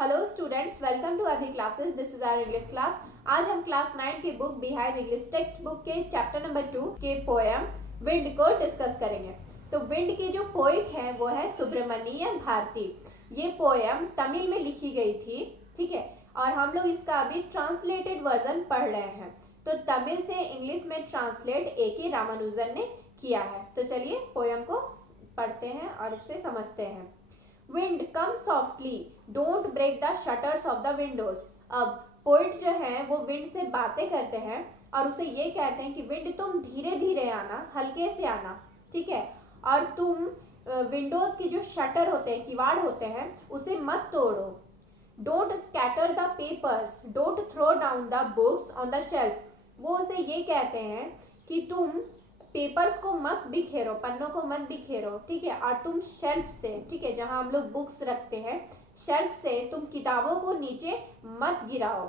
Hello students, welcome to Abhi classes. This is our English class. आज हम class 9 की book Beehive English text book के chapter number 2 के poem wind को discuss करेंगे। तो विंड की जो पोइट है वो है सुब्रमण्यम भारती। ये पोएम तमिल में लिखी गई थी, ठीक है, और हम लोग इसका अभी ट्रांसलेटेड वर्जन पढ़ रहे हैं। तो तमिल से इंग्लिश में ट्रांसलेट A.K. रामानुजन ने किया है। तो चलिए पोएम को पढ़ते हैं और इससे समझते हैं। Wind come softly, don't break the shutters of the windows. अब पोइट जो है वो विंड से बातें करते हैं और उसे ये कहते हैं कि विंड तुम धीरे धीरे आना, हल्के से आना, ठीक है, और तुम विंडोज की जो शटर होते हैं, किवाड़ होते हैं, उसे मत तोड़ो। Don't scatter the papers, don't throw down the books on the shelf. वो उसे ये कहते हैं कि तुम पेपर्स को मत बिखेरो, पन्नों को मत बिखेरो, ठीक है, और तुम शेल्फ से, ठीक है, जहां हम लोग बुक्स रखते हैं, शेल्फ से तुम किताबों को नीचे मत गिराओ।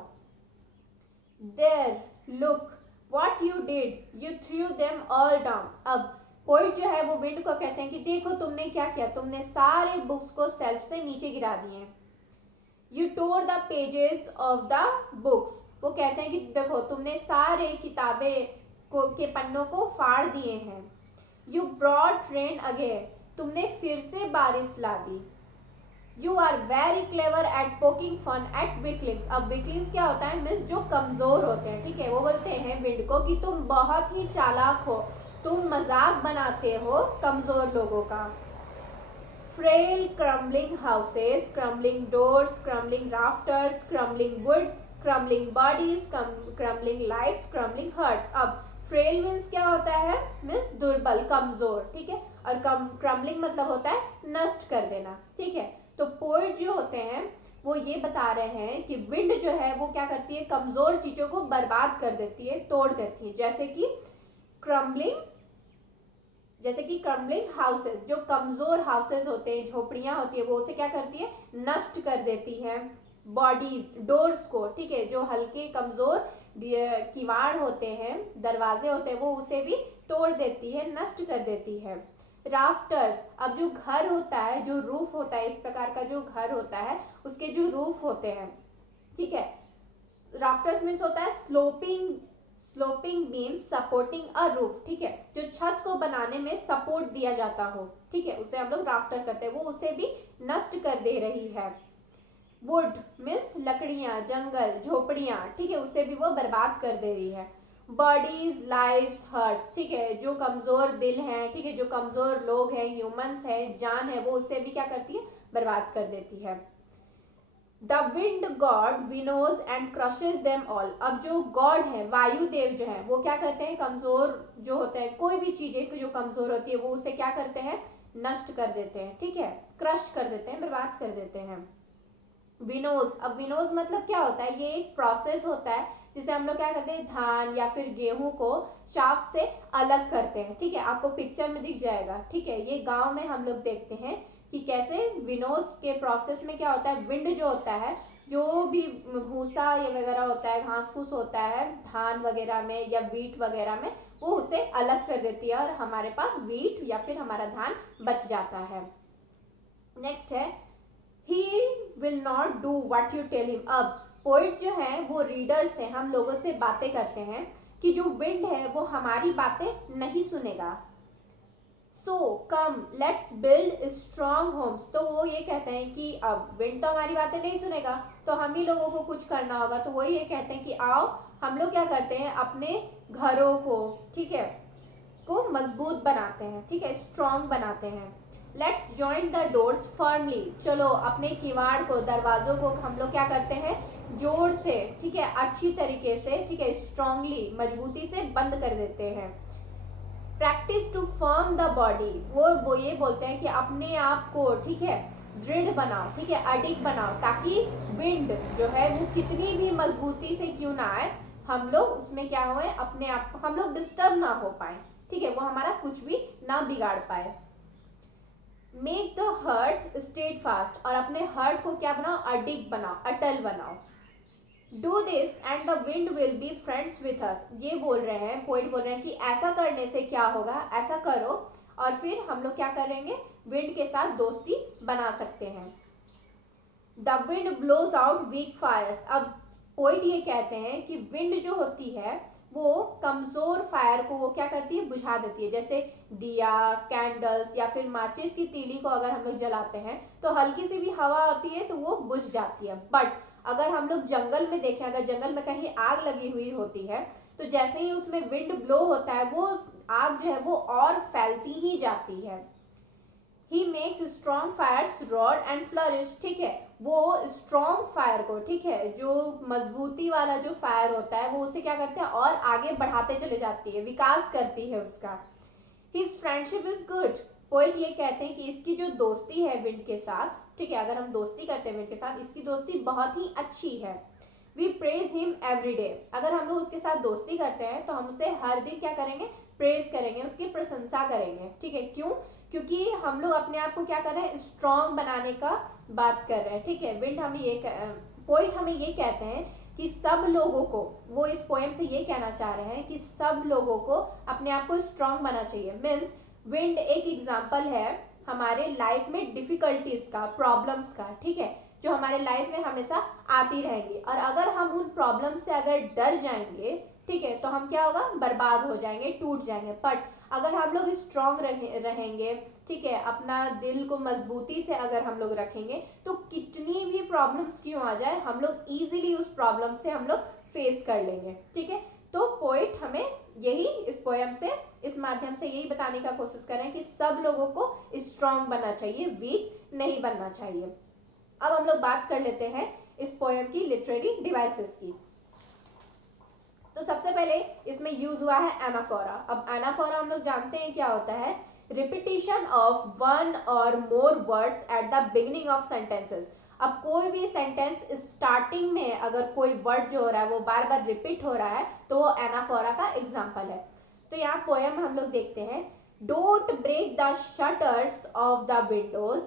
There look what you did, you threw them all down. अब पोइट जो है वो विंड को कहते हैं कि देखो तुमने क्या किया, तुमने सारे बुक्स को शेल्फ से नीचे गिरा दिए। You tore the pages of the books. वो कहते हैं कि देखो तुमने सारे किताबें के पन्नों को फाड़ दिए हैं। यू ब्रॉट रेन अगेन, तुमने फिर से बारिश ला दी। You are very clever at poking fun at weaklings. अब वीकलिंग्स क्या होता है, मिस जो कमजोर होते हैं, ठीक है, वो बोलते हैं विंड को कि तुम बहुत ही चालाक हो, तुम मजाक बनाते हो कमजोर लोगों का। Frail crumbling houses, crumbling doors, crumbling rafters, crumbling wood, crumbling bodies, crumbling life, crumbling hearts. अब फ्रेल मीन्स क्या होता है, मीन्स दुर्बल, कमजोर, ठीक है, और क्रम्बलिंग मतलब होता है नष्ट कर देना, ठीक है। तो पोइट जो होते हैं वो ये बता रहे हैं कि विंड जो है वो क्या करती है, कमजोर चीजों को बर्बाद कर देती है, तोड़ देती है। जैसे कि क्रम्बलिंग हाउसेस, जो कमजोर हाउसेस होते हैं, झोपड़ियां होती है, वो उसे क्या करती है, नष्ट कर देती है। बॉडीज, डोर्स को, ठीक है, जो हल्के कमजोर किवाड़ होते हैं, दरवाजे होते हैं, वो उसे भी तोड़ देती है, नष्ट कर देती है। राफ्टर्स, अब जो घर होता है, जो रूफ होता है, इस प्रकार का जो घर होता है उसके जो रूफ होते हैं, ठीक है, राफ्टर्स मीन्स होता है sloping beam supporting a roof, ठीक है, जो छत को बनाने में सपोर्ट दिया जाता हो, ठीक है, उसे हम लोग राफ्टर करते हैं, वो उसे भी नष्ट कर दे रही है। वुड मीन्स लकड़ियां, जंगल, झोपड़ियां, ठीक है, उसे भी वो बर्बाद कर दे रही है। बॉडीज, लाइव्स, हर्ट्स, ठीक है, जो कमजोर दिल हैं, ठीक है, जो कमजोर लोग हैं, ह्यूमंस हैं, जान है, वो उसे भी क्या करती है, बर्बाद कर देती है। The wind god winnows and crushes them all. अब जो गॉड है, वायुदेव जो है, वो क्या करते हैं, कमजोर जो होते हैं, कोई भी चीजें जो कमजोर होती है वो उसे क्या करते हैं, नष्ट कर देते हैं, ठीक है, क्रश कर देते हैं, बर्बाद कर देते हैं। विनोज, अब विनोज मतलब क्या होता है, ये एक प्रोसेस होता है जिसे हम लोग क्या करते हैं, धान या फिर गेहूं को चाफ से अलग करते हैं, ठीक है, आपको पिक्चर में दिख जाएगा, ठीक है, ये गांव में हम लोग देखते हैं कि कैसे विनोज के प्रोसेस में क्या होता है, विंड जो होता है, जो भी भूसा ये वगैरह होता है, घास फूस होता है धान वगैरह में या वीट वगैरह में, वो उसे अलग कर देती है और हमारे पास वीट या फिर हमारा धान बच जाता है। नेक्स्ट है He will not do what you tell him। अब पोइट जो है वो रीडर से, हम लोगों से बातें करते हैं कि जो विंड है वो हमारी बातें नहीं सुनेगा। So come let's build strong homes. तो वो ये कहते हैं कि अब विंड तो हमारी बातें नहीं सुनेगा, तो हम ही लोगों को कुछ करना होगा। तो वो ये कहते हैं कि आओ हम लोग क्या करते हैं, अपने घरों को, ठीक है, को मजबूत बनाते हैं, ठीक है, स्ट्रॉन्ग बनाते हैं। Let's join the doors firmly. चलो अपने किवाड़ को, दरवाजों को हम लोग क्या करते हैं, जोर से, ठीक है, अच्छी तरीके से, ठीक है, स्ट्रांगली, मजबूती से बंद कर देते हैं। Practice to firm the body. वो ये बोलते हैं कि अपने आप को, ठीक है, दृढ़ बनाओ, ठीक है, अडिग बनाओ, ताकि विंड जो है वो कितनी भी मजबूती से क्यों ना आए, हम लोग उसमें क्या हो, अपने आप हम लोग डिस्टर्ब ना हो पाए, ठीक है, वो हमारा कुछ भी ना बिगाड़ पाए। Make the heart steadfast, और अपने हर्ट को क्या बनाओ, अडिग बनाओ, अटल बनाओ। Do this and the wind will be friends with us. ये बोल रहे हैं, पोइट बोल रहे हैं कि ऐसा करने से क्या होगा, ऐसा करो और फिर हम लोग क्या करेंगे, विंड के साथ दोस्ती बना सकते हैं। The wind blows out weak fires. अब पोइट ये कहते हैं कि विंड जो होती है वो कमजोर फायर को वो क्या करती है, बुझा देती है। जैसे दिया, कैंडल्स या फिर माचिस की तीली को अगर हम लोग जलाते हैं तो हल्की सी भी हवा आती है तो वो बुझ जाती है। बट अगर हम लोग जंगल में देखें, अगर जंगल में कहीं आग लगी हुई होती है तो जैसे ही उसमें विंड ब्लो होता है वो आग जो है वो और फैलती ही जाती है। He makes strong fires roar and flourish. ठीक है, वो स्ट्रॉन्ग फायर को, ठीक है, जो मजबूती वाला जो फायर होता है वो उसे क्या करते हैं और आगे बढ़ाते चले जाती है, विकास करती है उसका। His friendship is good. Poet ये कहते हैं कि इसकी जो दोस्ती है विंड के साथ, ठीक है, अगर हम दोस्ती करते हैं विंड के साथ, इसकी दोस्ती बहुत ही अच्छी है। We praise him every day. अगर हम लोग उसके साथ दोस्ती करते हैं तो हम उसे हर दिन क्या करेंगे, प्रेज करेंगे, उसकी प्रशंसा करेंगे। ठीक है, क्यों? क्योंकि हम लोग अपने आप को क्या कर रहे हैं, स्ट्रॉन्ग बनाने का बात कर रहे हैं। ठीक है, विंड हमें ये पोइट हमें ये कहते हैं कि सब लोगों को, वो इस पोएम से ये कहना चाह रहे हैं कि सब लोगों को अपने आप को स्ट्रॉन्ग बनाना चाहिए। मीन्स विंड एक एग्जाम्पल है हमारे लाइफ में डिफिकल्टीज का, प्रॉब्लम्स का, ठीक है, जो हमारे लाइफ में हमेशा आती रहेंगी। और अगर हम उन प्रॉब्लम से अगर डर जाएंगे, ठीक है, तो हम क्या होगा, बर्बाद हो जाएंगे, टूट जाएंगे। बट अगर हम लोग स्ट्रॉन्ग रहेंगे, ठीक है, अपना दिल को मजबूती से अगर हम लोग रखेंगे तो कितनी भी प्रॉब्लम्स क्यों आ जाए हम लोग इजीली उस प्रॉब्लम से हम लोग फेस कर लेंगे। ठीक है, तो पोइट हमें यही इस पोएम से, इस माध्यम से यही बताने का कोशिश कर रहे हैं कि सब लोगों को स्ट्रॉन्ग बनना चाहिए, वीक नहीं बनना चाहिए। अब हम लोग बात कर लेते हैं इस पोएम की लिटरेरी डिवाइसेस की। तो सबसे पहले इसमें यूज हुआ है एनाफोरा। अब एनाफोरा हम लोग जानते हैं क्या होता है, रिपीटिशन ऑफ वन और more words eight the beginning of sentences. अब कोई भी सेंटेंस स्टार्टिंग में अगर कोई वर्ड जो हो रहा है वो बार बार रिपीट हो रहा है तो वो एनाफोरा का एग्जाम्पल है। तो यहाँ पोएम हम लोग देखते हैं, don't break the shutters of the windows,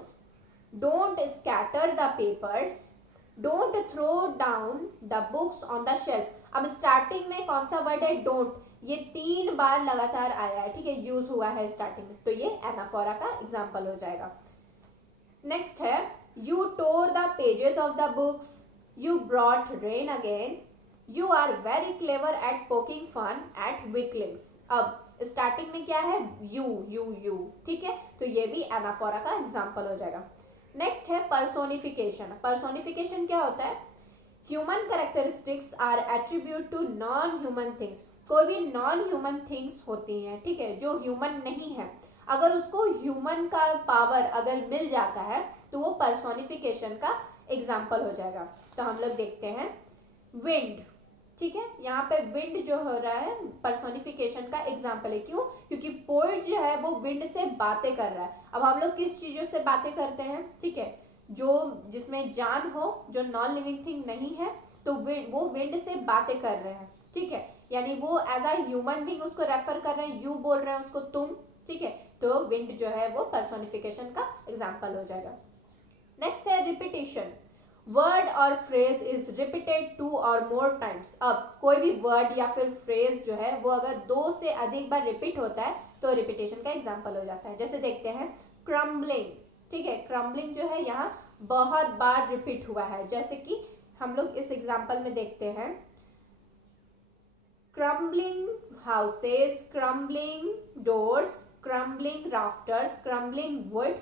don't scatter the papers, don't throw down the books on the shelf. अब स्टार्टिंग में कौन सा वर्ड है, डोंट, ये 3 बार लगातार आया है, ठीक है, यूज हुआ है स्टार्टिंग में, तो ये एनाफोरा का एग्जाम्पल हो जाएगा। नेक्स्ट है, you tore the pages of the books, you brought rain again, you are very clever at poking fun at weaklings. अब स्टार्टिंग में क्या है, यू यू यू, ठीक है, तो ये भी एनाफोरा का एग्जाम्पल हो जाएगा। नेक्स्ट है पर्सोनिफिकेशन। पर्सोनिफिकेशन क्या होता है, human characteristics are attribute to non human things. कोई भी नॉन ह्यूमन थिंग्स होती हैं, ठीक है, जो ह्यूमन नहीं है, अगर उसको ह्यूमन का पावर अगर मिल जाता है तो वो पर्सोनिफिकेशन का एग्जाम्पल हो जाएगा। तो हम लोग देखते हैं विंड, ठीक है, यहाँ पे विंड जो हो रहा है पर्सोनिफिकेशन का एग्जाम्पल है। क्यों? क्योंकि पोइट जो है वो विंड से बातें कर रहा है। अब हम लोग किस चीजों से बातें करते हैं, ठीक है, जो जिसमें जान हो, जो नॉन लिविंग थिंग नहीं है, तो वो विंड से बातें कर रहे हैं, ठीक है, यानी वो एज अ ह्यूमन बीइंग उसको रेफर कर रहे हैं, यू बोल रहे हैं उसको तुम, ठीक है, तो विंड जो है वो पर्सोनिफिकेशन का एग्जाम्पल हो जाएगा। नेक्स्ट है रिपीटेशन, वर्ड और फ्रेज इज रिपीटेड 2 और मोर टाइम्स। अब कोई भी वर्ड या फिर फ्रेज जो है वो अगर 2 से अधिक बार रिपीट होता है तो रिपीटेशन का एग्जाम्पल हो जाता है। जैसे देखते हैं क्रम्बलिंग, ठीक है, क्रम्बलिंग जो है यहाँ बहुत बार रिपीट हुआ है। जैसे कि हम लोग इस एग्जाम्पल में देखते हैं, crumbling houses, crumbling doors, crumbling rafters, crumbling wood,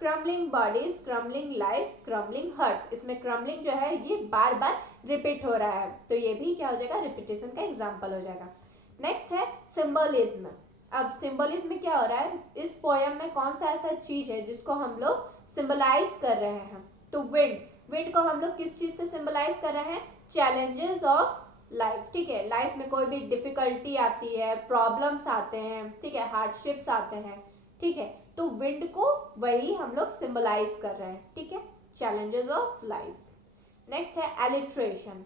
crumbling bodies, crumbling life, crumbling hearts. इसमें क्रम्बलिंग जो है ये बार बार रिपीट हो रहा है, तो ये भी क्या हो जाएगा, रिपीटेशन का एग्जाम्पल हो जाएगा। नेक्स्ट है सिंबलिज्म। अब सिंबलिज्म में क्या हो रहा है, इस पोयम में कौन सा ऐसा चीज है जिसको हम लोग सिंबलाइज कर रहे हैं, तो विंड, विंड को हम लोग किस चीज से सिंबलाइज कर रहे हैं, चैलेंजेस ऑफ लाइफ, ठीक है, लाइफ में कोई भी डिफिकल्टी आती है, प्रॉब्लम्स आते हैं, ठीक है, हार्डशिप्स आते हैं, ठीक है, तो विंड को वही हम लोग सिंबलाइज कर रहे हैं, ठीक है, चैलेंजेस ऑफ लाइफ। नेक्स्ट है एलिट्रेशन,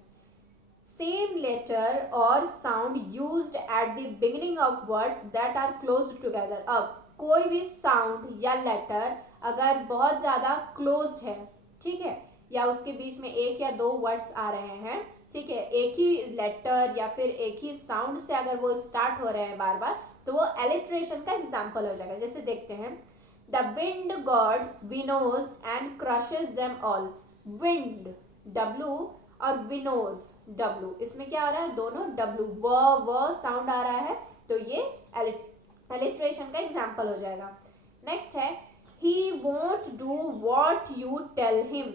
सेम लेटर और sound used at the beginning of words that are closed together. अब कोई भी साउंड या लेटर अगर बहुत ज्यादा क्लोज्ड है, ठीक है, या उसके बीच में 1 या 2 वर्ड्स आ रहे हैं, ठीक है, एक ही लेटर या फिर एक ही साउंड से अगर वो स्टार्ट हो रहे हैं बार बार, तो वो एलिट्रेशन का एग्जाम्पल हो जाएगा। जैसे देखते हैं, the wind god winnows and crushes them all. Wind W और विनोज W, इसमें क्या आ रहा है, दोनों W, व साउंड आ रहा है, तो ये एलिट्रेशन का एग्जाम्पल हो जाएगा। नेक्स्ट है he won't do what you tell him,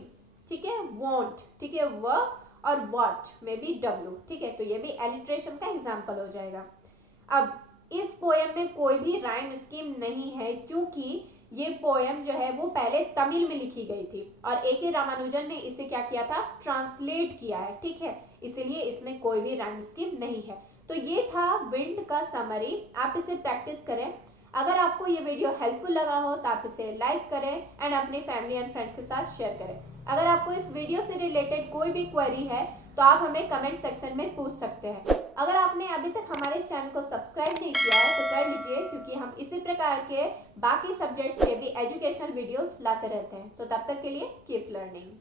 ठीक है, won't, ठीक है, व और what में भी W, ठीक है, तो ये भी एलिट्रेशन का एग्जाम्पल हो जाएगा। अब इस पोएम में कोई भी राइम स्कीम नहीं है, क्योंकि ये पोएम जो है वो पहले तमिल में लिखी गई थी और A.K. रामानुजन ने इसे क्या किया था, ट्रांसलेट किया है, ठीक है, इसीलिए इसमें कोई भी राइम स्कीम नहीं है। तो ये था विंड का समरी, आप इसे प्रैक्टिस करें। अगर आपको ये वीडियो हेल्पफुल लगा हो तो आप इसे लाइक करें एंड अपनी फैमिली एंड फ्रेंड्स के साथ शेयर करें। अगर आपको इस वीडियो से रिलेटेड कोई भी क्वेरी है तो आप हमें कमेंट सेक्शन में पूछ सकते हैं। अगर आपने अभी तक हमारे चैनल को सब्सक्राइब नहीं किया है तो कर लीजिए, क्योंकि हम इसी प्रकार के बाकी सब्जेक्ट्स के भी एजुकेशनल वीडियोस लाते रहते हैं। तो तब तक के लिए कीप लर्निंग।